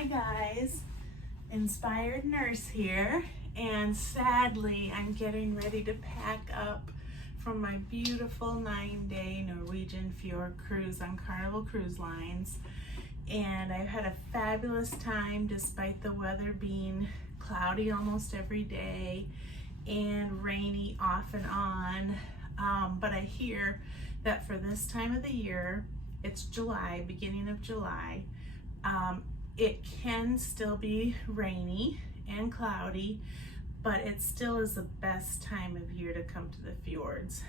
Hi guys, Inspired Nurse here, and sadly I'm getting ready to pack up from my beautiful 9-day Norwegian Fjord cruise on Carnival Cruise Lines. And I've had a fabulous time despite the weather being cloudy almost every day and rainy off and on. But I hear that for this time of the year, it's July, beginning of July, it can still be rainy and cloudy, but it still is the best time of year to come to the fjords.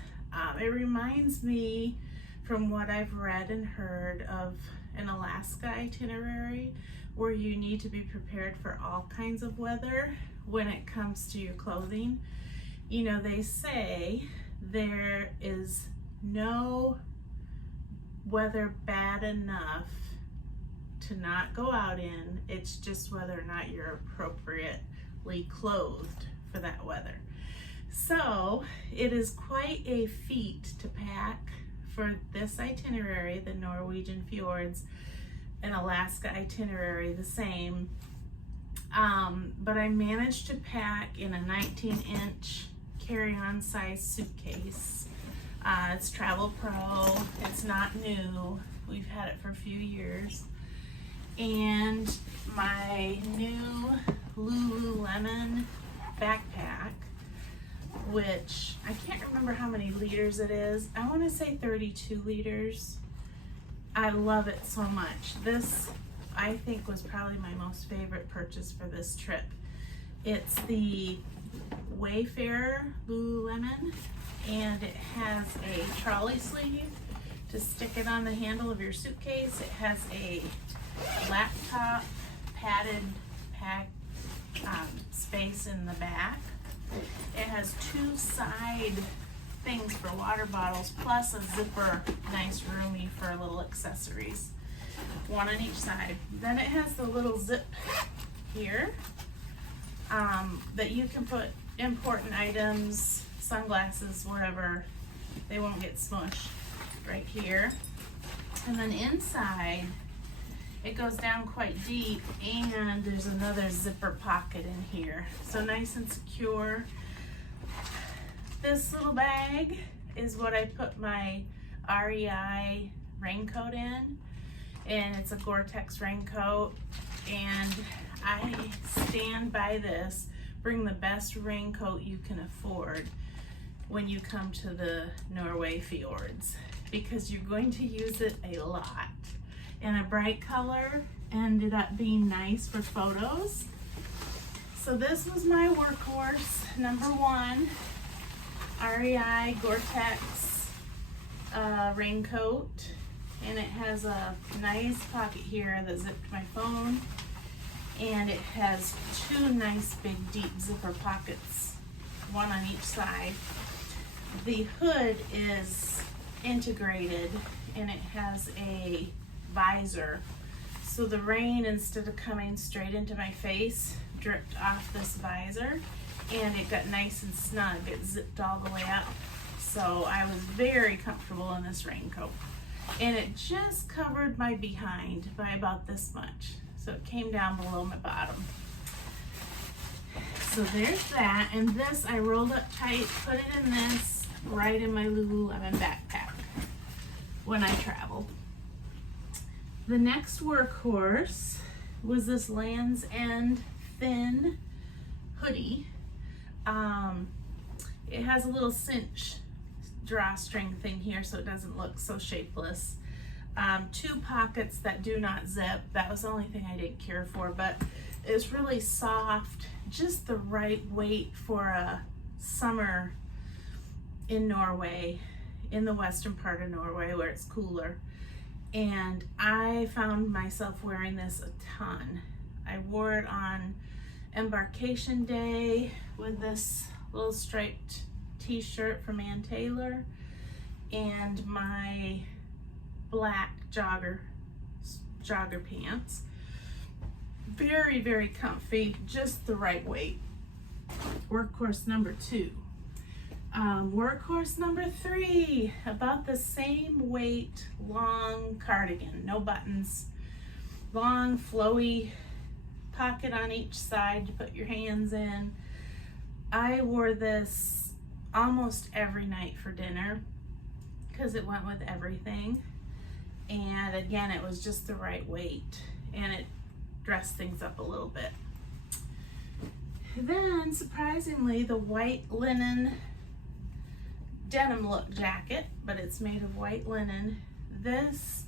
It reminds me, from what I've read and heard, of an Alaska itinerary where you need to be prepared for all kinds of weather when it comes to your clothing. You know, they say there is no weather bad enough to not go out in. It's just whether or not you're appropriately clothed for that weather. So it is quite a feat to pack for this itinerary, the Norwegian Fjords, and Alaska itinerary the same. But I managed to pack in a 19-inch carry-on size suitcase. It's Travel Pro, it's not new, we've had it for a few years. And my new Lululemon backpack, which I can't remember how many liters it is. I want to say 32 liters. I love it so much. This, I think, was probably my most favorite purchase for this trip. It's the Wayfarer Lululemon, and it has a trolley sleeve to stick it on the handle of your suitcase. It has a laptop padded pack space in the back. It has two side things for water bottles, plus a zipper, nice roomy for little accessories, one on each side. Then it has the little zip here that you can put important items, sunglasses, wherever, they won't get smushed, right here. And then inside it goes down quite deep, and there's another zipper pocket in here. So nice and secure. This little bag is what I put my REI raincoat in, and it's a Gore-Tex raincoat, and I stand by this. Bring the best raincoat you can afford when you come to the Norway Fjords, because you're going to use it a lot. And a bright color ended up being nice for photos. So this was my workhorse, number one, REI Gore-Tex raincoat. And it has a nice pocket here that zipped my phone. And it has two nice big deep zipper pockets, one on each side. The hood is integrated, and it has a visor, so the rain, instead of coming straight into my face, dripped off this visor, and it got nice and snug. It zipped all the way up, so I was very comfortable in this raincoat. And it just covered my behind by about this much, so it came down below my bottom. So there's that, and this I rolled up tight, put it in this, right in my Lululemon backpack when I traveled. The next workhorse was this Land's End thin hoodie. It has a little cinch drawstring thing here so it doesn't look so shapeless. Two pockets that do not zip. That was the only thing I didn't care for, but it's really soft, just the right weight for a summer in Norway, in the western part of Norway where it's cooler. And I found myself wearing this a ton. I wore it on embarkation day with this little striped t-shirt from Ann Taylor and my black jogger pants. Very, very comfy, just the right weight. Workhorse number two. Workhorse number three, about the same weight, long cardigan, no buttons, long flowy pocket on each side to put your hands in. I wore this almost every night for dinner because it went with everything. And again, it was just the right weight and it dressed things up a little bit. Then, surprisingly, the white linen denim look jacket, but it's made of white linen. This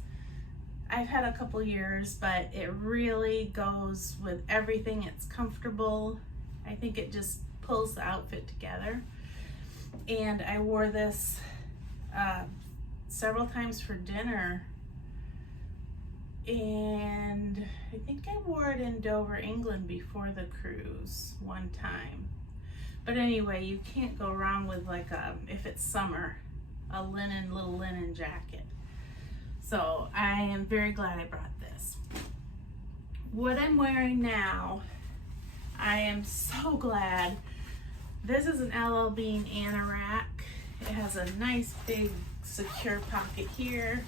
I've had a couple years, but it really goes with everything. It's comfortable. I think it just pulls the outfit together. And I wore this several times for dinner. And I think I wore it in Dover, England before the cruise one time. But anyway, you can't go wrong with like if it's summer, a little linen jacket. So I am very glad I brought this. What I'm wearing now, I am so glad. This is an LL Bean anorak. It has a nice big secure pocket here.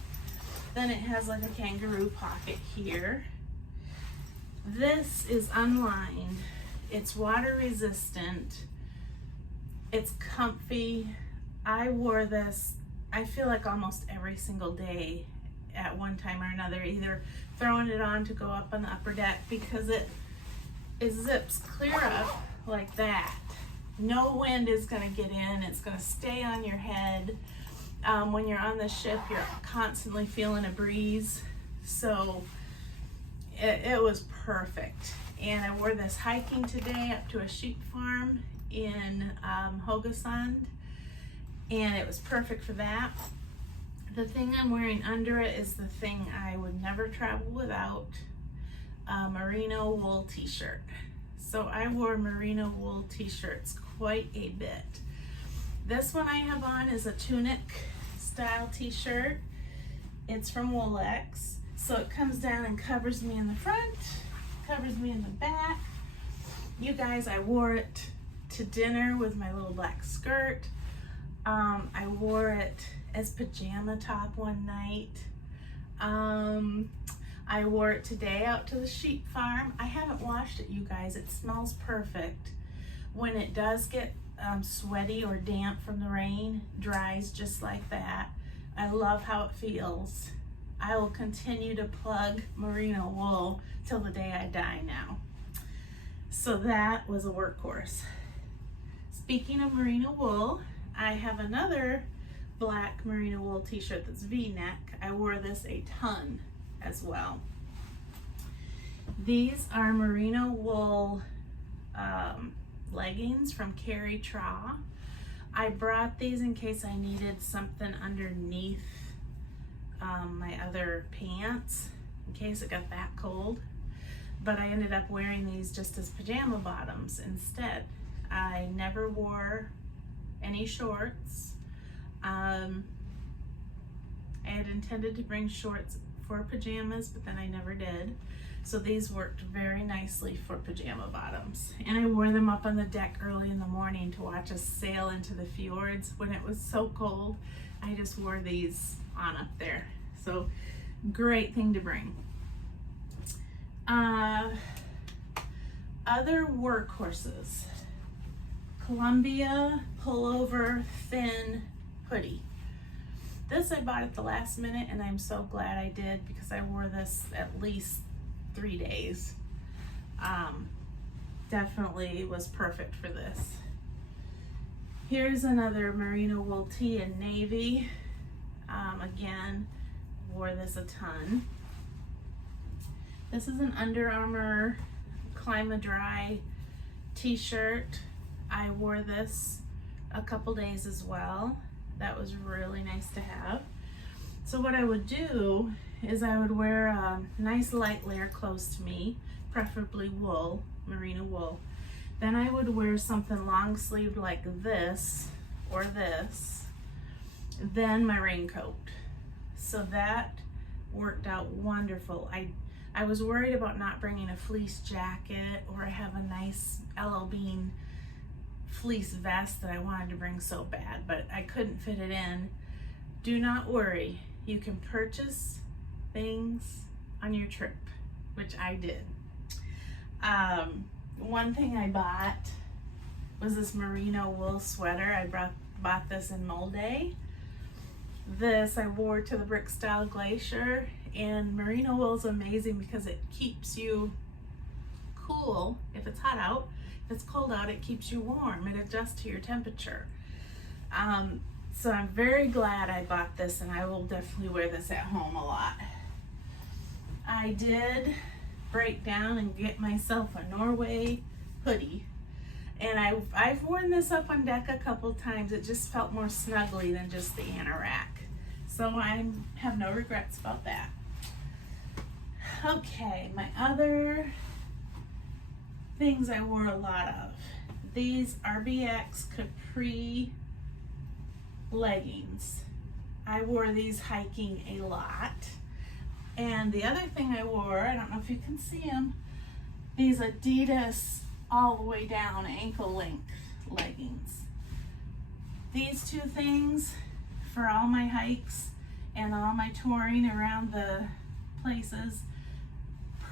Then it has like a kangaroo pocket here. This is unlined. It's water resistant. It's comfy. I wore this, I feel like almost every single day at one time or another, either throwing it on to go up on the upper deck because it zips clear up like that. No wind is gonna get in. It's gonna stay on your head. When you're on the ship, you're constantly feeling a breeze. So it was perfect. And I wore this hiking today up to a sheep farm in Hogesund, and it was perfect for that. The thing I'm wearing under it is the thing I would never travel without, a merino wool t-shirt. So I wore merino wool t-shirts quite a bit. This one I have on is a tunic style t-shirt. It's from Wool-X. So it comes down and covers me in the front, covers me in the back. You guys, I wore it to dinner with my little black skirt. I wore it as pajama top one night. I wore it today out to the sheep farm. I haven't washed it, you guys. It smells perfect. When it does get sweaty or damp from the rain, dries just like that. I love how it feels. I will continue to plug merino wool till the day I die now. So that was a workhorse. Speaking of merino wool, I have another black merino wool t-shirt that's V-neck. I wore this a ton as well. These are merino wool leggings from Carryon. I brought these in case I needed something underneath my other pants, in case it got that cold. But I ended up wearing these just as pajama bottoms instead. I never wore any shorts. I had intended to bring shorts for pajamas, but then I never did. So these worked very nicely for pajama bottoms. And I wore them up on the deck early in the morning to watch us sail into the fjords when it was so cold. I just wore these on up there. So great thing to bring. Other workhorses. Columbia pullover thin hoodie. This I bought at the last minute and I'm so glad I did because I wore this at least 3 days. Definitely was perfect for this. Here's another merino wool tee in navy. Again, wore this a ton. This is an Under Armour Clima-Dry t-shirt. I wore this a couple days as well. That was really nice to have. So what I would do is I would wear a nice light layer close to me, preferably wool, merino wool. Then I would wear something long sleeved like this or this, then my raincoat. So that worked out wonderful. I was worried about not bringing a fleece jacket, or I have a nice LL Bean fleece vest that I wanted to bring so bad, but I couldn't fit it in. Do not worry, you can purchase things on your trip, which I did. One thing I bought was this merino wool sweater. I bought this in Molde. This I wore to the Brickstyle Glacier, and merino wool is amazing because it keeps you cool if it's hot out. If it's cold out, it keeps you warm. It adjusts to your temperature. So I'm very glad I bought this, and I will definitely wear this at home a lot. I did break down and get myself a Norway hoodie, and I've worn this up on deck a couple times. It just felt more snuggly than just the anorak, so I have no regrets about that. Okay, my other things I wore a lot of, these RBX Capri leggings. I wore these hiking a lot. And the other thing I wore, I don't know if you can see them, these Adidas all the way down ankle length leggings. These two things for all my hikes and all my touring around the places,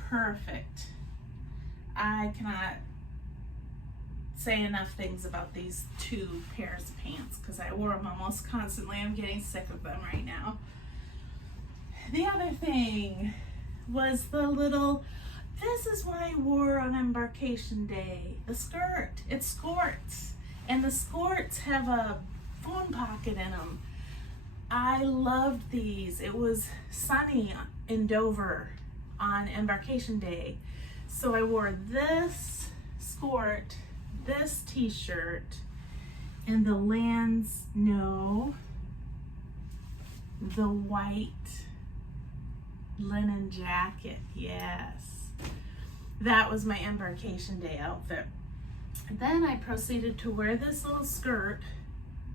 perfect. I cannot say enough things about these two pairs of pants because I wore them almost constantly. I'm getting sick of them right now. The other thing was the little, this is what I wore on embarkation day, the skirt. It's skirts, and the skirts have a phone pocket in them. I loved these. It was sunny in Dover on embarkation day, so I wore this skirt, this t-shirt, and the Lands No, the white linen jacket. Yes, that was my embarkation day outfit. Then I proceeded to wear this little skirt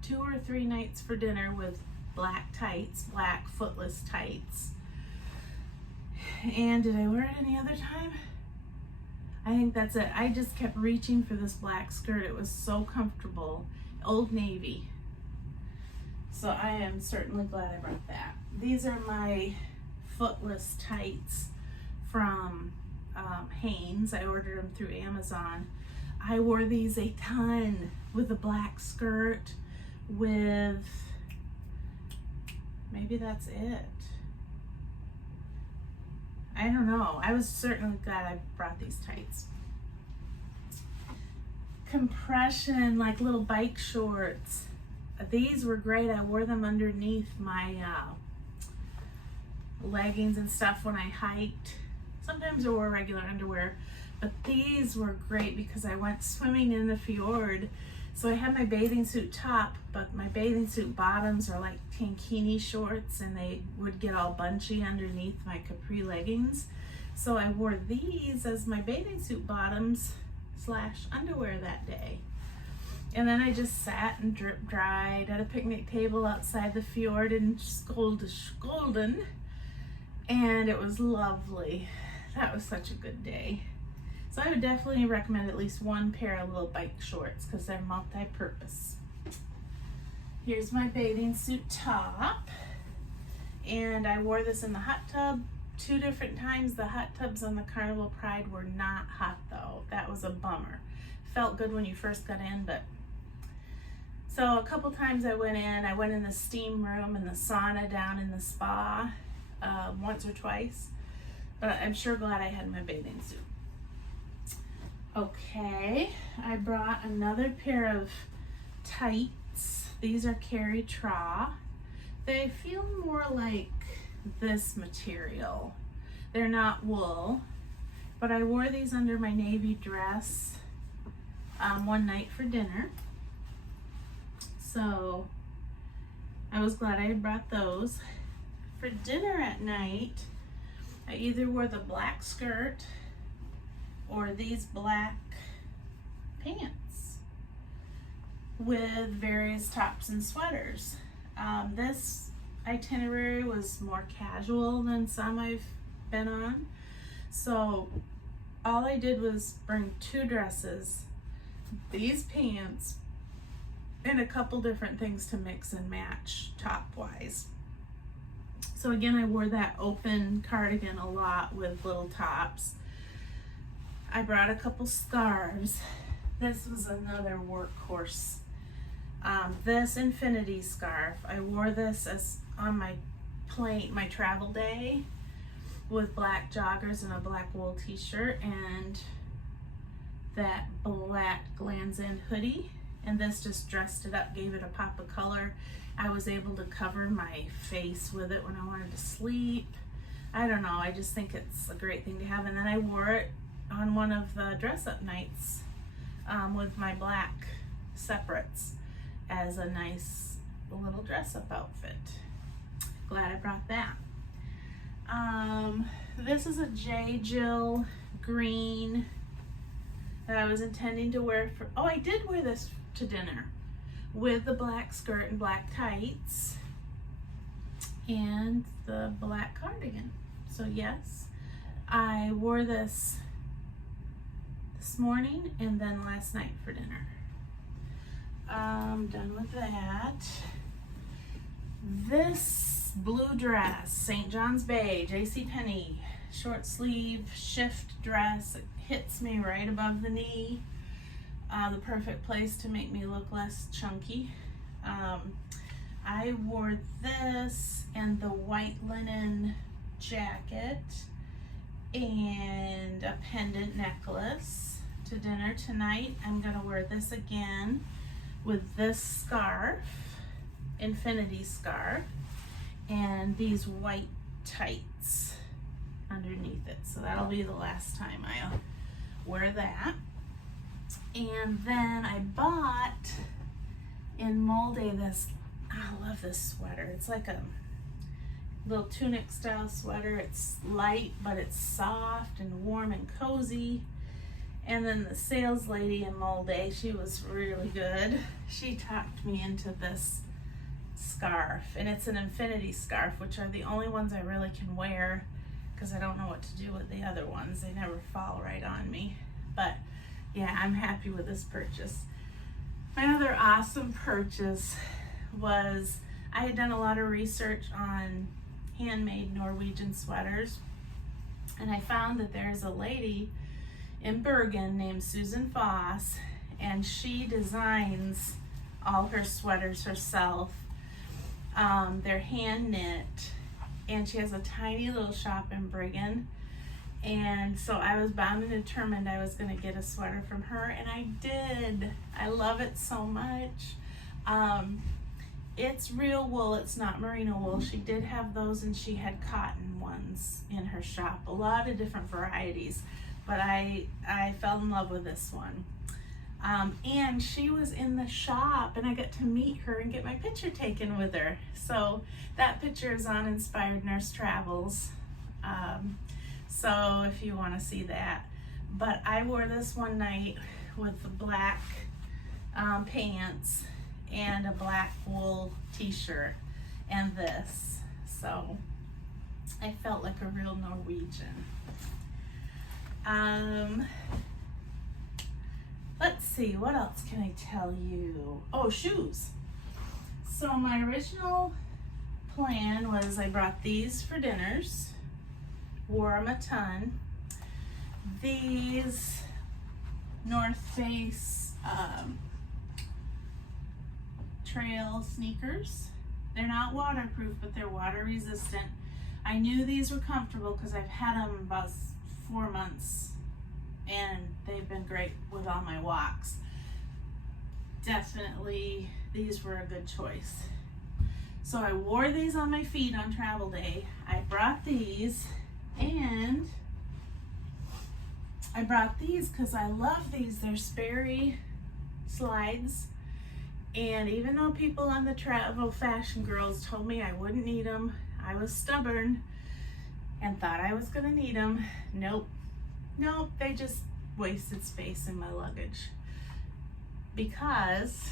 2 or 3 nights for dinner with black tights, black footless tights. And did I wear it any other time? I think that's it. I just kept reaching for this black skirt. It was so comfortable. Old Navy. So I am certainly glad I brought that. These are my footless tights from Hanes. I ordered them through Amazon. I wore these a ton with a black skirt with, maybe that's it. I don't know. I was certainly glad I brought these tights. Compression, like little bike shorts. These were great. I wore them underneath my leggings and stuff when I hiked. Sometimes I wore regular underwear, but these were great because I went swimming in the fjord. So I had my bathing suit top, but my bathing suit bottoms are like tankini shorts, and they would get all bunchy underneath my capri leggings. So I wore these as my bathing suit bottoms / underwear that day. And then I just sat and drip dried at a picnic table outside the fjord in Skolden, and it was lovely. That was such a good day. So I would definitely recommend at least one pair of little bike shorts because they're multi-purpose. Here's my bathing suit top, and I wore this in the hot tub 2 different times. The hot tubs on the Carnival Pride were not hot though. That was a bummer. Felt good when you first got in, but so a couple times I went in the steam room and the sauna down in the spa once or twice, but I'm sure glad I had my bathing suit. Okay, I brought another pair of tights. These are Carryon. They feel more like this material. They're not wool, but I wore these under my navy dress one night for dinner. So I was glad I had brought those. For dinner at night, I either wore the black skirt or these black pants with various tops and sweaters. This itinerary was more casual than some I've been on. So all I did was bring 2 dresses, these pants, and a couple different things to mix and match top wise. So again, I wore that open cardigan a lot with little tops. I brought a couple scarves. This was another workhorse. This infinity scarf, I wore this as on my travel day with black joggers and a black wool t-shirt and that black Lands End hoodie, and this just dressed it up, gave it a pop of color. I was able to cover my face with it when I wanted to sleep. I don't know, I just think it's a great thing to have. And then I wore it on one of the dress-up nights with my black separates as a nice little dress-up outfit. Glad I brought that. This is a J. Jill green that I was intending to wear for, oh, I did wear this to dinner with the black skirt and black tights and the black cardigan. So yes, I wore this morning and then last night for dinner. Done with that. This blue dress, St. John's Bay, JCPenney, short sleeve shift dress. It hits me right above the knee. The perfect place to make me look less chunky. I wore this and the white linen jacket and a pendant necklace to dinner tonight. I'm gonna wear this again with this scarf, infinity scarf, and these white tights underneath it. So that'll be the last time I'll wear that. And then I bought in Molde this, I love this sweater. It's like a little tunic style sweater. It's light, but it's soft and warm and cozy. And then the sales lady in Molde, she was really good. She talked me into this scarf, and it's an infinity scarf, which are the only ones I really can wear because I don't know what to do with the other ones. They never fall right on me. But yeah, I'm happy with this purchase. My other awesome purchase was, I had done a lot of research on handmade Norwegian sweaters, and I found that there's a lady in Bergen named Susan Foss, and she designs all her sweaters herself. They're hand knit, and she has a tiny little shop in Bergen. And so I was bound and determined I was going to get a sweater from her, and I did. I love it so much. It's real wool, it's not merino wool. She did have those, and she had cotton ones in her shop, a lot of different varieties, but I fell in love with this one. And she was in the shop, and I got to meet her and get my picture taken with her. So that picture is on Inspired Nurse Travels. So if you want to see that. But I wore this one night with the black pants and a black wool t-shirt and this. So I felt like a real Norwegian. Let's see, what else can I tell you? Oh, shoes. So my original plan was I brought these for dinners, wore them a ton. These North Face trail sneakers. They're not waterproof, but they're water resistant. I knew these were comfortable because I've had them about 4 months, and they've been great with all my walks. Definitely, these were a good choice. So I wore these on my feet on travel day. I brought these, and I brought these because I love these. They're Sperry slides, and even though people on the Travel Fashion Girls told me I wouldn't need them, I was stubborn and thought I was gonna need them. Nope, they just wasted space in my luggage. Because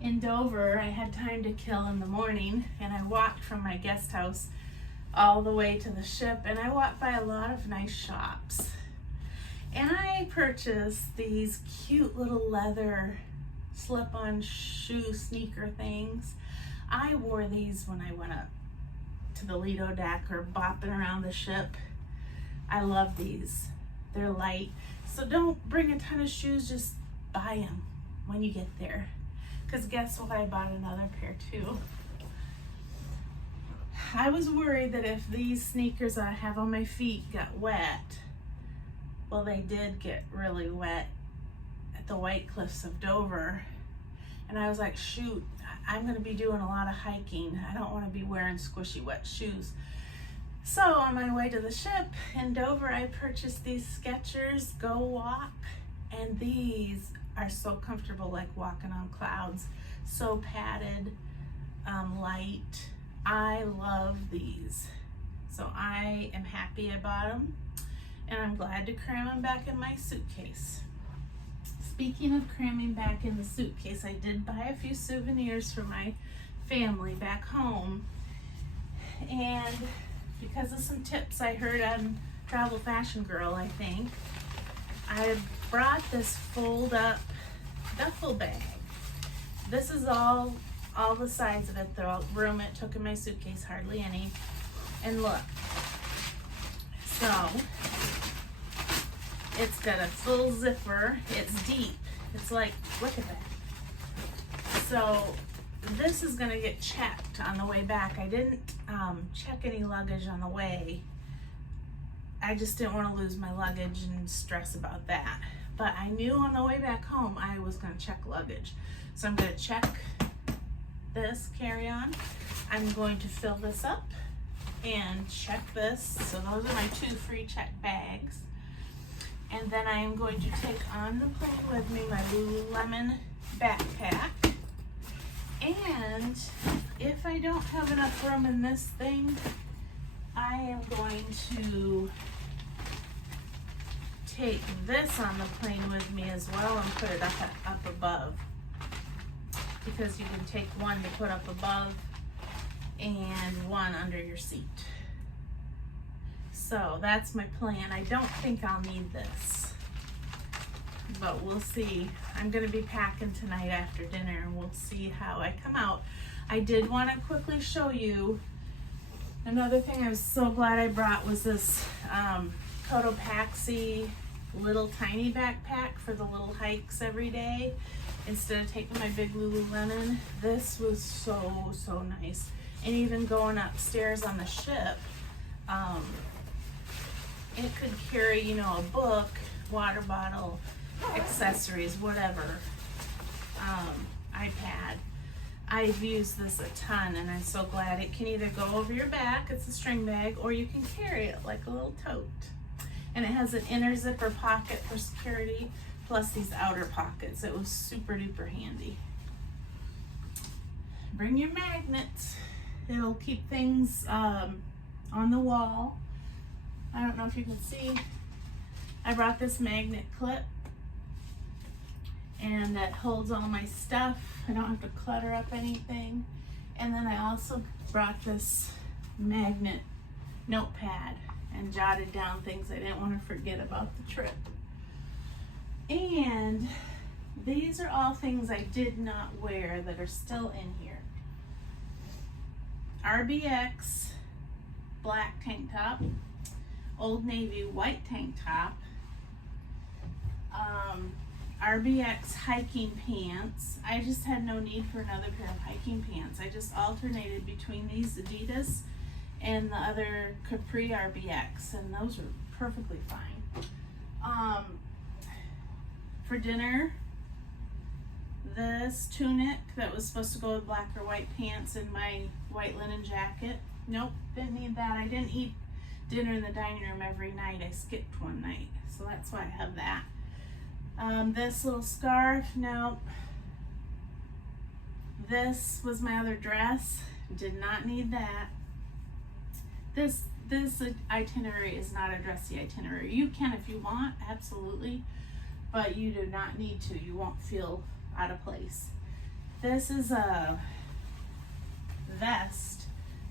in Dover, I had time to kill in the morning, and I walked from my guest house all the way to the ship, and I walked by a lot of nice shops. And I purchased these cute little leather slip-on shoe sneaker things. I wore these when I went up to the Lido deck or bopping around the ship. I love these. They're light. So don't bring a ton of shoes, just buy them when you get there. Because guess what? I bought another pair too. I was worried that if these sneakers I have on my feet got wet, well, they did get really wet at the White Cliffs of Dover. And I was like, shoot, I'm going to be doing a lot of hiking. I don't want to be wearing squishy wet shoes. So on my way to the ship in Dover, I purchased these Skechers Go Walk. And these are so comfortable, like walking on clouds. So padded, light. I love these. So I am happy I bought them. And I'm glad to cram them back in my suitcase. Speaking of cramming back in the suitcase, I did buy a few souvenirs for my family back home. And because of some tips I heard on Travel Fashion Girl, I think, I brought this fold-up duffel bag. This is all the sides of it, the room it took in my suitcase, hardly any. And look, so it's got a full zipper. It's deep. It's like, look at that. So this is gonna get checked on the way back. I didn't check any luggage on the way. I just didn't want to lose my luggage and stress about that. But I knew on the way back home I was gonna check luggage. So I'm gonna check this carry-on. I'm going to fill this up and check this. So those are my 2 free check bags. And then I am going to take on the plane with me my Lululemon backpack. And if I don't have enough room in this thing, I am going to take this on the plane with me as well and put it up above. Because you can take one to put up above and one under your seat. So that's my plan. I don't think I'll need this, but we'll see. I'm gonna be packing tonight after dinner and we'll see how I come out. I did want to quickly show you another thing I was so glad I brought was this Cotopaxi little tiny backpack for the little hikes every day. Instead of taking my big Lululemon, this was so nice. And even going upstairs on the ship, it could carry, you know, a book, water bottle, accessories, whatever, iPad. I've used this a ton and I'm so glad. It can either go over your back, it's a string bag, or you can carry it like a little tote. And it has an inner zipper pocket for security, plus these outer pockets. It was super duper handy. Bring your magnets. It'll keep things on the wall. I don't know if you can see. I brought this magnet clip and that holds all my stuff. I don't have to clutter up anything. And then I also brought this magnet notepad and jotted down things I didn't want to forget about the trip. And these are all things I did not wear that are still in here. RBX black tank top, Old Navy white tank top, RBX hiking pants. I just had no need for another pair of hiking pants. I just alternated between these Adidas and the other Capri RBX, and those were perfectly fine. For dinner, this tunic that was supposed to go with black or white pants and my white linen jacket. Nope, didn't need that. I didn't eat dinner in the dining room every night. I skipped one night, so that's why I have that. This little scarf, nope. This was my other dress. Did not need that. This itinerary is not a dressy itinerary. You can if you want, absolutely, but you do not need to. You won't feel out of place. This is a vest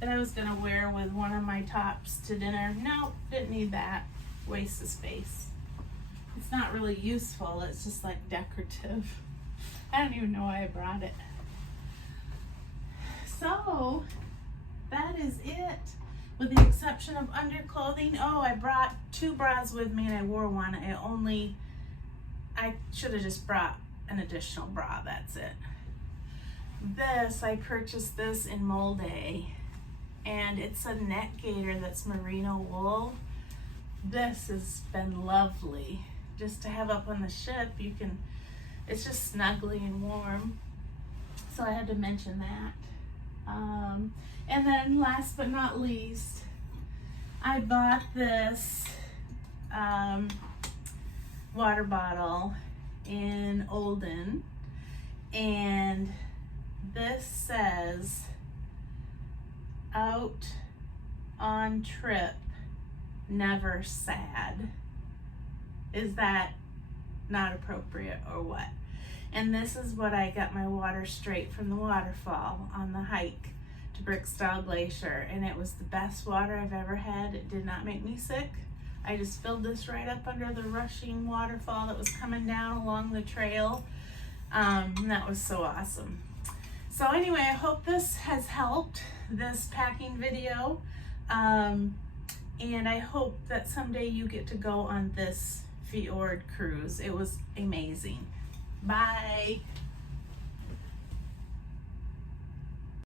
that I was gonna wear with one of my tops to dinner. No, didn't need that. Waste of space. It's not really useful. It's just like decorative. I don't even know why I brought it. So that is it. with the exception of underclothing. Oh, I brought 2 bras with me and I wore one. I should have just brought an additional bra, that's it. I purchased this in Molde, and it's a neck gaiter that's merino wool. This has been lovely just to have up on the ship. It's just snuggly and warm, so I had to mention that. And then last but not least, I bought this water bottle in Olden, and this says out on trip, never sad. Is that not appropriate or what? And this is what I got my water straight from the waterfall on the hike to Brickstall Glacier, and it was the best water I've ever had. It did not make me sick. I just filled this right up under the rushing waterfall that was coming down along the trail. And that was so awesome. So anyway, I hope this has helped, this packing video. And I hope that someday you get to go on this fjord cruise. It was amazing. Bye.